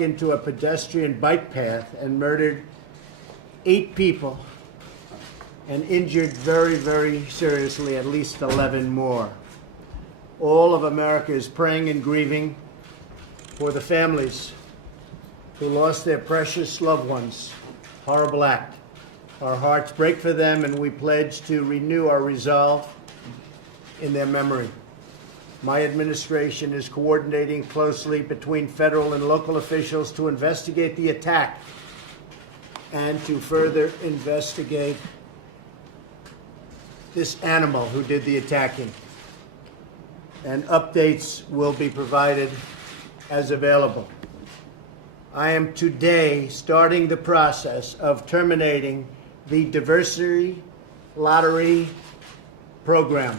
into a pedestrian bike path and murdered 8 people and injured very, very seriously at least 11 more. All of America is praying and grieving for the families who lost their precious loved ones. Horrible act. Our hearts break for them, and we pledge to renew our resolve in their memory. My administration is coordinating closely between federal and local officials to investigate the attack and to further investigate this animal who did the attacking. And updates will be provided as available. I am today starting the process of terminating the diversity lottery program.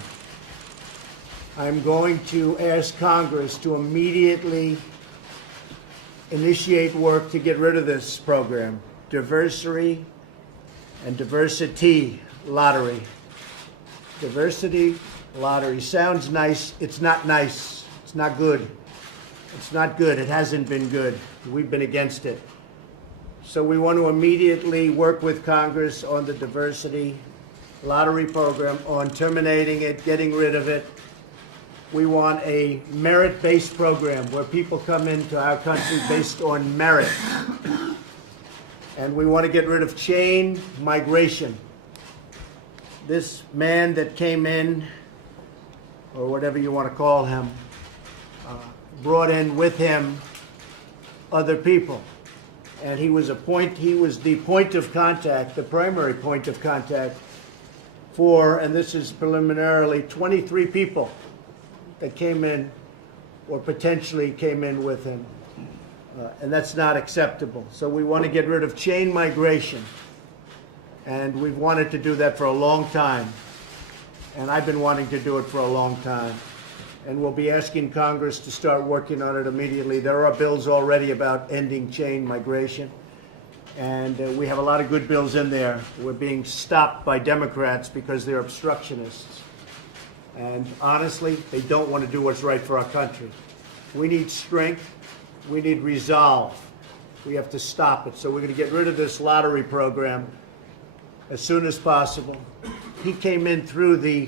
I'm going to ask Congress to immediately initiate work to get rid of this program. Diversity and diversity lottery. Diversity lottery sounds nice. It's not nice. It's not good. It's not good. It hasn't been good. We've been against it. So we want to immediately work with Congress on the diversity lottery program, on terminating it, getting rid of it. We want a merit-based program where people come into our country based on merit. And we want to get rid of chain migration. This man that came in, or whatever you want to call him, brought in with him other people. And he was the point of contact, the primary point of contact for, and this is preliminarily, 23 people that came in or potentially came in with him. And that's not acceptable. So we want to get rid of chain migration. And we've wanted to do that for a long time. And I've been wanting to do it for a long time. And we'll be asking Congress to start working on it immediately. There are bills already about ending chain migration. And we have a lot of good bills in there. We're being stopped by Democrats because they're obstructionists. And honestly, they don't want to do what's right for our country. We need strength. We need resolve. We have to stop it. So we're going to get rid of this lottery program as soon as possible. He came in through the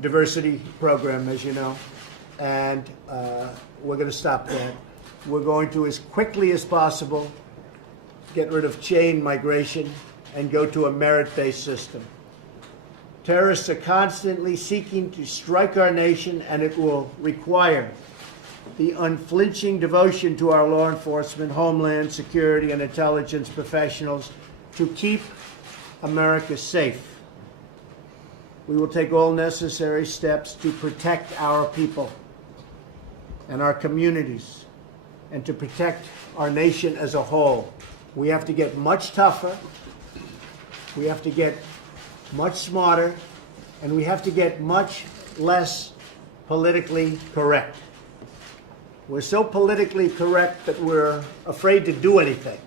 diversity program, as you know, and we're going to stop that. We're going to, as quickly as possible, get rid of chain migration and go to a merit-based system. Terrorists are constantly seeking to strike our nation, and it will require the unflinching devotion to our law enforcement, homeland security, and intelligence professionals to keep America safe. We will take all necessary steps to protect our people and our communities and to protect our nation as a whole. We have to get much tougher. We have to get much smarter, and we have to get much less politically correct. We're so politically correct that we're afraid to do anything.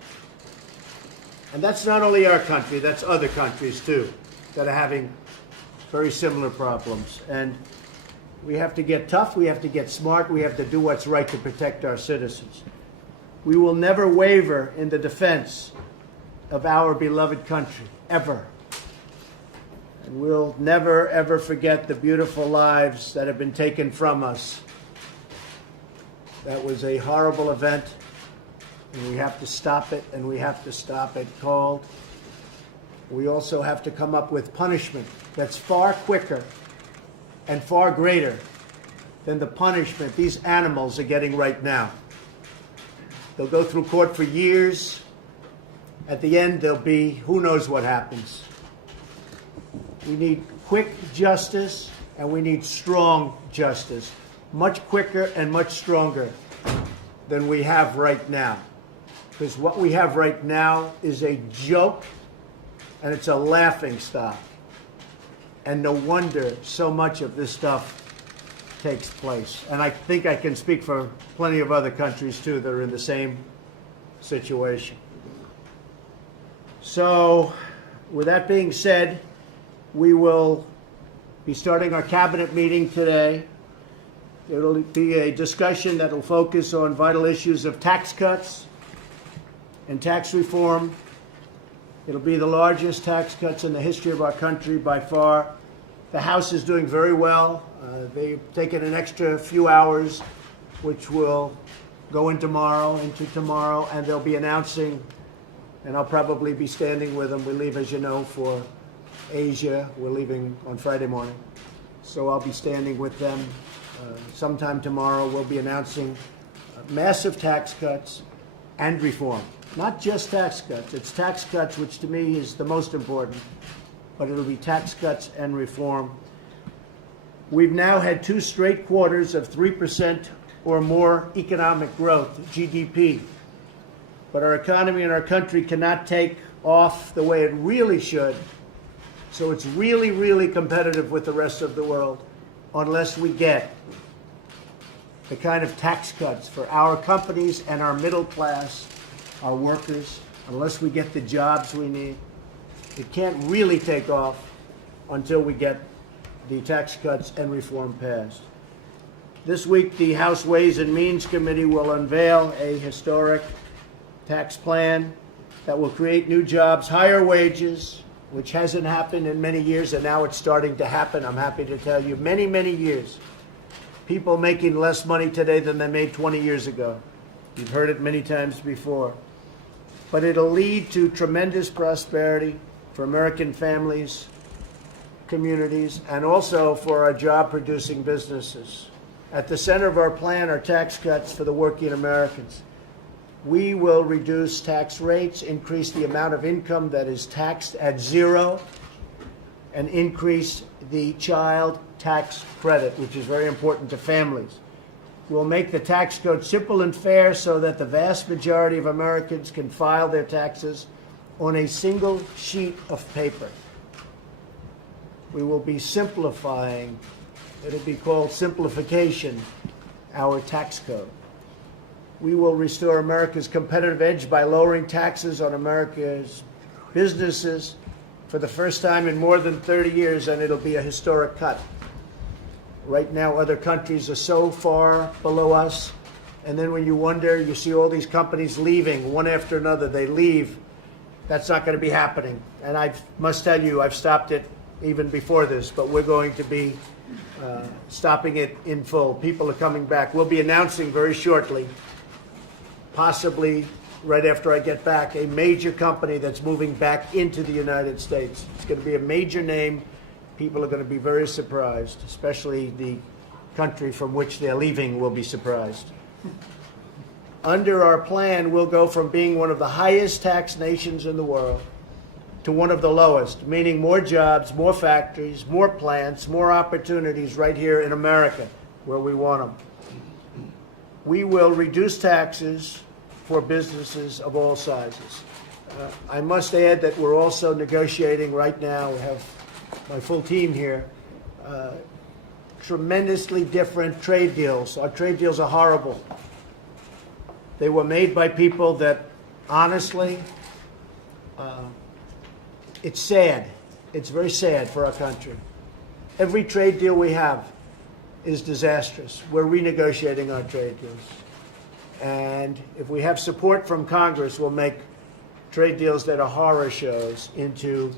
And that's not only our country, that's other countries too that are having very similar problems. And we have to get tough, we have to get smart, we have to do what's right to protect our citizens. We will never waver in the defense of our beloved country, ever. And we'll never, ever forget the beautiful lives that have been taken from us. That was a horrible event, and we have to stop it, and we have to stop it cold. We also have to come up with punishment that's far quicker and far greater than the punishment these animals are getting right now. They'll go through court for years. At the end, there'll be who knows what happens. We need quick justice, and we need strong justice, much quicker and much stronger than we have right now. Because what we have right now is a joke, and it's a laughing stock. And no wonder so much of this stuff takes place. And I think I can speak for plenty of other countries, too, that are in the same situation. So, with that being said, we will be starting our cabinet meeting today. It'll be a discussion that will focus on vital issues of tax cuts, and tax reform. It'll be the largest tax cuts in the history of our country by far. The House is doing very well. They've taken an extra few hours, which will go into tomorrow, and they'll be announcing, and I'll probably be standing with them. We leave, as you know, for Asia. We're leaving on Friday morning. So I'll be standing with them sometime tomorrow. We'll be announcing massive tax cuts and reform. Not just tax cuts. It's tax cuts, which to me is the most important, but it'll be tax cuts and reform. We've now had 2 straight quarters of 3% or more economic growth, GDP. But our economy and our country cannot take off the way it really should. So it's really, really competitive with the rest of the world unless we get the kind of tax cuts for our companies and our middle class, our workers, unless we get the jobs we need. It can't really take off until we get the tax cuts and reform passed. This week, the House Ways and Means Committee will unveil a historic tax plan that will create new jobs, higher wages, which hasn't happened in many years, and now it's starting to happen. I'm happy to tell you, many, many years. People making less money today than they made 20 years ago. You've heard it many times before. But it'll lead to tremendous prosperity for American families, communities, and also for our job-producing businesses. At the center of our plan are tax cuts for the working Americans. We will reduce tax rates, increase the amount of income that is taxed at zero, and increase the child tax credit, which is very important to families. We'll make the tax code simple and fair so that the vast majority of Americans can file their taxes on a single sheet of paper. We will be simplifying, it'll be called simplification, our tax code. We will restore America's competitive edge by lowering taxes on America's businesses for the first time in more than 30 years, and it'll be a historic cut. Right now, other countries are so far below us, and then when you wonder, you see all these companies leaving, one after another, they leave. That's not going to be happening. And I must tell you, I've stopped it even before this, but we're going to be stopping it in full. People are coming back. We'll be announcing very shortly, possibly right after I get back, a major company that's moving back into the United States. It's going to be a major name. People are going to be very surprised, especially the country from which they're leaving will be surprised. Under our plan, we'll go from being one of the highest tax nations in the world to one of the lowest, meaning more jobs, more factories, more plants, more opportunities right here in America, where we want them. We will reduce taxes for businesses of all sizes. I must add that we're also negotiating right now, we have my full team here, tremendously different trade deals. Our trade deals are horrible. They were made by people that, honestly, it's sad. It's very sad for our country. Every trade deal we have is disastrous. We're renegotiating our trade deals. And if we have support from Congress, we'll make trade deals that are horror shows into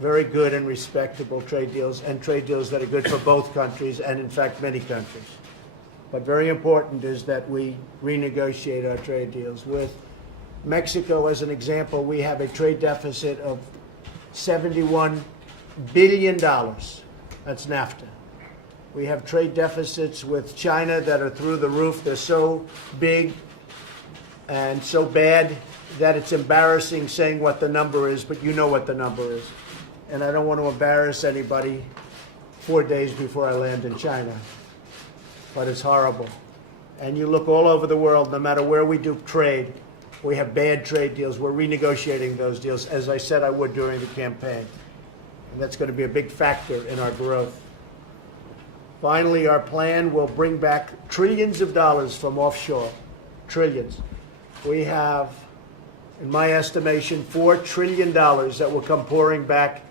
very good and respectable trade deals, and trade deals that are good for both countries and, in fact, many countries. But very important is that we renegotiate our trade deals. With Mexico, as an example, we have a trade deficit of $71 billion. That's NAFTA. We have trade deficits with China that are through the roof. They're so big and so bad that it's embarrassing saying what the number is, but you know what the number is. And I don't want to embarrass anybody 4 days before I land in China. But it's horrible. And you look all over the world, no matter where we do trade, we have bad trade deals. We're renegotiating those deals, as I said I would during the campaign. And that's going to be a big factor in our growth. Finally, our plan will bring back trillions of dollars from offshore. Trillions. We have, in my estimation, $4 trillion that will come pouring back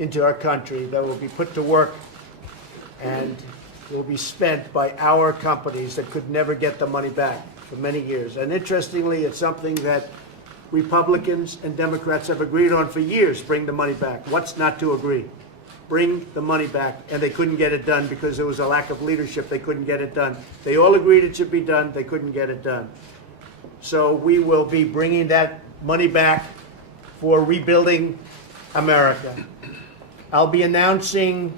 into our country, that will be put to work and will be spent by our companies that could never get the money back for many years. And interestingly, it's something that Republicans and Democrats have agreed on for years. Bring the money back. What's not to agree? Bring the money back. And they couldn't get it done because there was a lack of leadership. They couldn't get it done. They all agreed it should be done. They couldn't get it done. So we will be bringing that money back for rebuilding America. I'll be announcing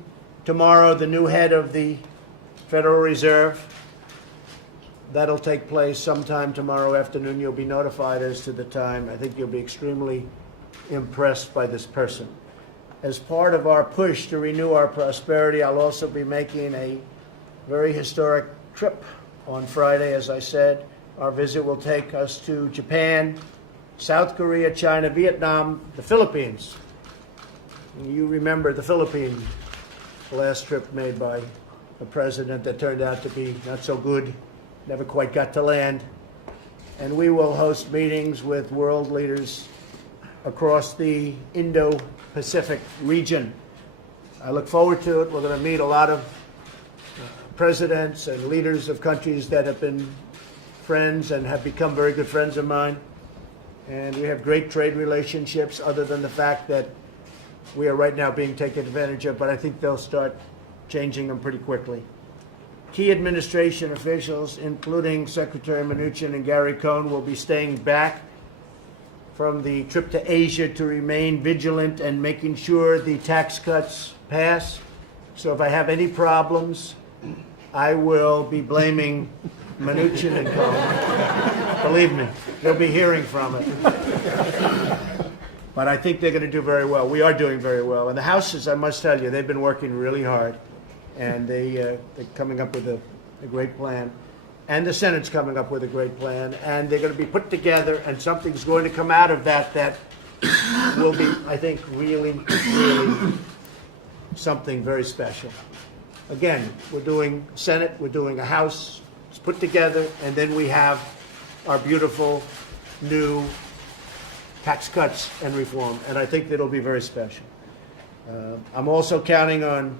tomorrow the new head of the Federal Reserve. That'll take place sometime tomorrow afternoon. You'll be notified as to the time. I think you'll be extremely impressed by this person. As part of our push to renew our prosperity, I'll also be making a very historic trip on Friday, as I said. Our visit will take us to Japan, South Korea, China, Vietnam, the Philippines. You remember the Philippines, the last trip made by a president that turned out to be not so good, never quite got to land. And we will host meetings with world leaders across the Indo-Pacific region. I look forward to it. We're going to meet a lot of presidents and leaders of countries that have been friends and have become very good friends of mine. And we have great trade relationships, other than the fact that we are right now being taken advantage of, but I think they'll start changing them pretty quickly. Key administration officials, including Secretary Mnuchin and Gary Cohn, will be staying back from the trip to Asia to remain vigilant and making sure the tax cuts pass. So if I have any problems, I will be blaming Mnuchin and Cohn. Believe me, they'll be hearing from it. But I think they're going to do very well. We are doing very well. And the houses, I must tell you, they've been working really hard. And they're coming up with a great plan. And the Senate's coming up with a great plan. And they're going to be put together, and something's going to come out of that that will be, I think, really, really something very special. Again, we're doing Senate, we're doing a House. It's put together, and then we have our beautiful new tax cuts and reform, and I think that'll be very special. I'm also counting on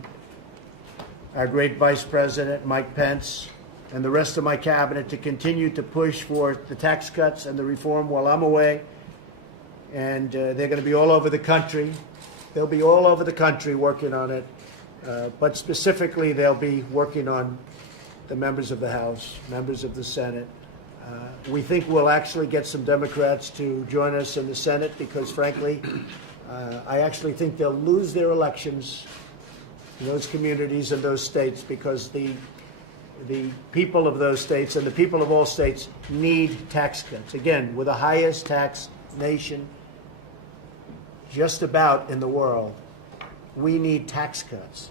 our great Vice President, Mike Pence, and the rest of my cabinet to continue to push for the tax cuts and the reform while I'm away. And they're going to be all over the country. They'll be all over the country working on it, but specifically they'll be working on the members of the House, members of the Senate. We think we'll actually get some Democrats to join us in the Senate because, frankly, I actually think they'll lose their elections in those communities and those states because the people of those states and the people of all states need tax cuts. Again, we're the highest tax nation just about in the world. We need tax cuts.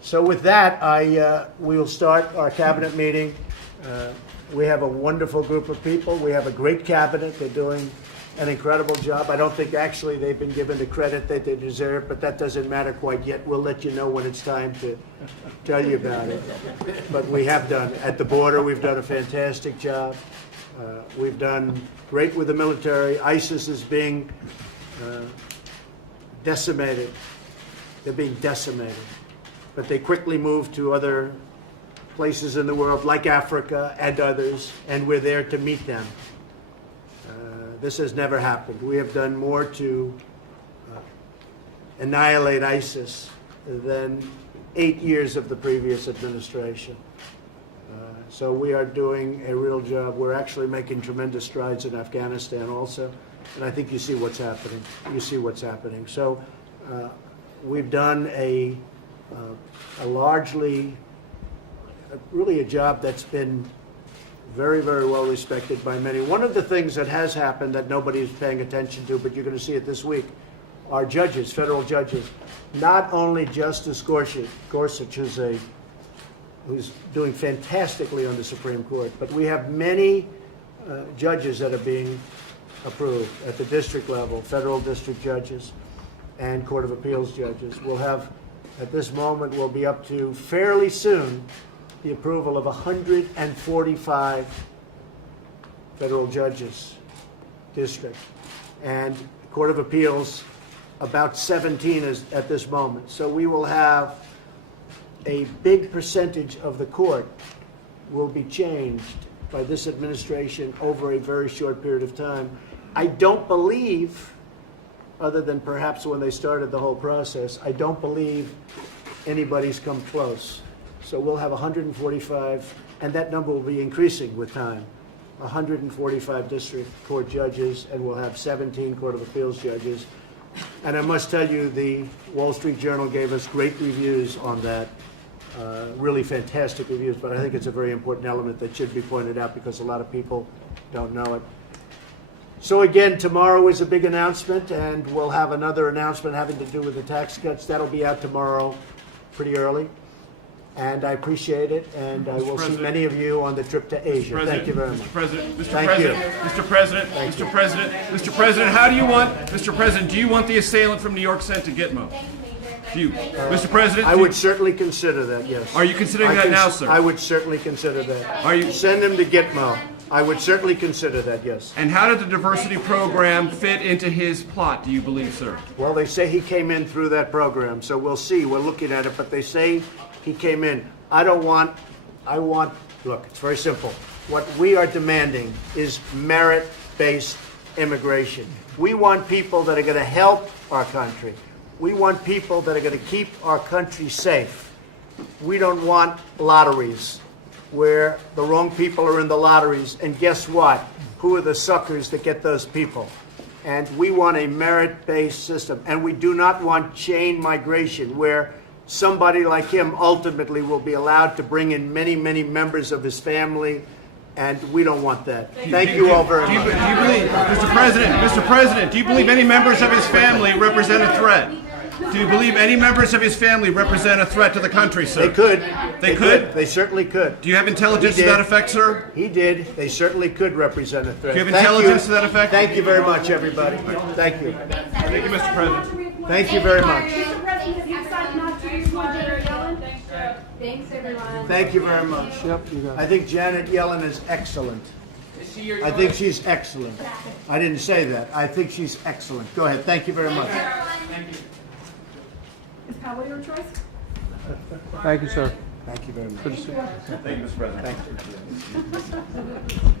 So with that, we will start our cabinet meeting. We have a wonderful group of people. We have a great cabinet. They're doing an incredible job. I don't think actually they've been given the credit that they deserve, but that doesn't matter quite yet. We'll let you know when it's time to tell you about it. But we have done. At the border, we've done a fantastic job. We've done great with the military. ISIS is being decimated. They're being decimated. But they quickly moved to other places in the world, like Africa and others, and we're there to meet them. This has never happened. We have done more to annihilate ISIS than 8 years of the previous administration. So we are doing a real job. We're actually making tremendous strides in Afghanistan also, and I think you see what's happening. You see what's happening. So we've done a largely, really a job that's been very, very well respected by many. One of the things that has happened that nobody is paying attention to, but you're going to see it this week, are judges, federal judges. Not only Justice Gorsuch, who's doing fantastically on the Supreme Court, but we have many judges that are being approved at the district level, federal district judges and Court of Appeals judges. We'll have, at this moment, we'll be up to fairly soon the approval of 145 federal judges, district, and Court of Appeals about 17 at this moment. So we will have a big percentage of the court will be changed by this administration over a very short period of time. I don't believe, other than perhaps when they started the whole process, I don't believe anybody's come close. So we'll have 145, and that number will be increasing with time. 145 district court judges, and we'll have 17 Court of Appeals judges. And I must tell you, the Wall Street Journal gave us great reviews on that, really fantastic reviews, but I think it's a very important element that should be pointed out because a lot of people don't know it. So again, tomorrow is a big announcement, and we'll have another announcement having to do with the tax cuts. That'll be out tomorrow pretty early. And I appreciate it, and I will see many of you on the trip to Asia. Thank you very much. Mr. President, Mr. Thank President, you. Mr. President, Mr. President, Mr. President, how do you want, Mr. President, do you want the assailant from New York sent to Gitmo? Do you, Mr. President? I would certainly consider that, yes. Are you considering that now, sir? I would certainly consider that. Are you? Send him to Gitmo. I would certainly consider that, yes. And how did the diversity program fit into his plot, do you believe, sir? Well, they say he came in through that program, so we'll see. We're looking at it, but they say he came in. Look, it's very simple. What we are demanding is merit-based immigration. We want people that are going to help our country. We want people that are going to keep our country safe. We don't want lotteries where the wrong people are in the lotteries, and guess what? Who are the suckers that get those people? And we want a merit-based system, and we do not want chain migration where somebody like him ultimately will be allowed to bring in many, many members of his family, and we don't want that. Thank you all very much. Do you believe, Mr. President, do you believe any members of his family represent a threat? Do you believe any members of his family represent a threat to the country, sir? They could. They could? They certainly could. Do you have intelligence to that effect, sir? He did. They certainly could represent a threat. Do you have intelligence to that effect? Thank you very much, everybody. Thank you. Thank you, Mr. President. Thank you very much. Thanks, everyone. Thank you very much. Yep, you got it. I think Janet Yellen is excellent. I think she's excellent. I didn't say that. I think she's excellent. Go ahead. Thank you very much. Is Powell your choice? Thank you, sir. Thank you very much. Good to see you. Thank you, Mr. President. Thank you.